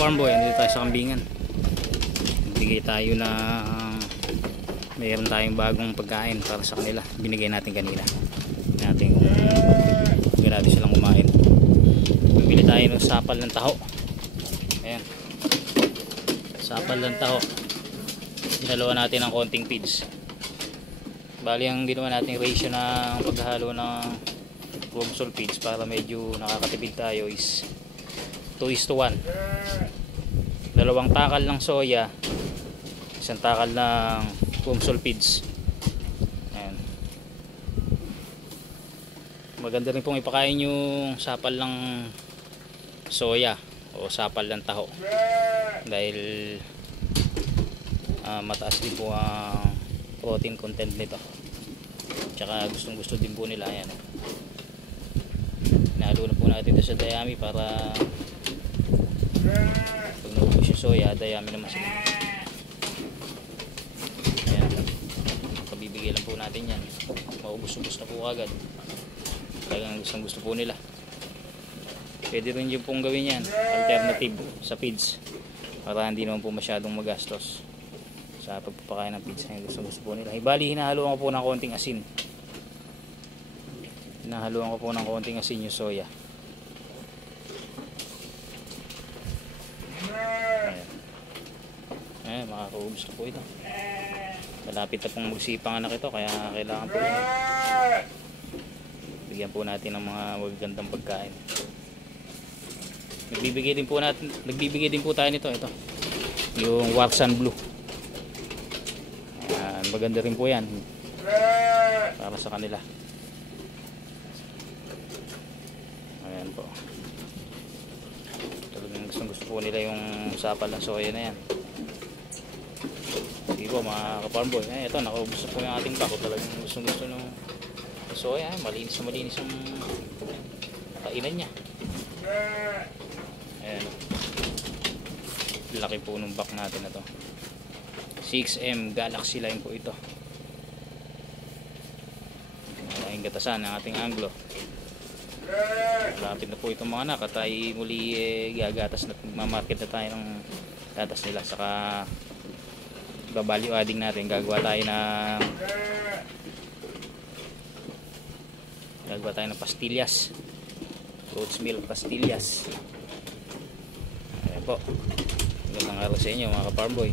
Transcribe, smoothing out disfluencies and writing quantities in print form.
farm boy, andito tayo sa kambingan. Bigay tayo na mayroon tayong bagong pagkain para sa kanila. Binigay natin kanina. Natin kung grabe silang kumain. Bibili tayo ng sapal ng taho. Ayan. Sapal ng taho. Dalawa natin ng konting feeds. Bali ang ginawa natin ratio ng paghahalo ng Romsol feeds para medyo nakakatipid tayo is 2:1. Dalawang takal ng soya, isang takal ng Romsol feeds. Ayan. Maganda rin pong ipakain yung sapal ng soya o sapal ng taho dahil mataas din po ang protein content nito, tsaka gustong gusto din po nila. Ayan, nahalo na po natin ito sa dayami para pag naubos yung soya, dayami naman sila. Ayan, pabibigay lang po natin yan, maubos-ubos na po agad. Talagang gustong gusto po nila. Pwede rin yung pong gawin yan alternative sa feeds para hindi naman po masyadong magastos sa pagpapakain ng feeds na gusto po nila. Ibali, hinahaluan ko po ng konting asin. Hinahaluan ko po ng konting asin yung soya. Ayan, makakaubos na po ito. Malapit na pong magsipang anak ito, kaya kailangan po ito. Bigyan po natin ng mga magagandang pagkain. Nagbibigay din po tayo nito, ito. Yung Warsan Blue. Ayan, maganda rin po yan para sa kanila. Ayan po. Talagang gusto po nila yung sapal ng soya na yan. Hindi po mga ka-farm boy. Ito, nakaubos na po yung ating bako. Talagang gusto ng soya. Malinis yung kainan niya. Ayan. Laki po nung bak natin na to. 6M Galaxy line po ito. Malaking gatasan ng ating Anglo. Lapit na po itong mga anak at tayo muli gagatas na magmamarket na tayo ng gatas nila. Saka babalyo adding natin. Gagawa tayo ng pastillas, oats milk pastillas. Ayan po. Magandang araw sa inyo mga ka-farm boy.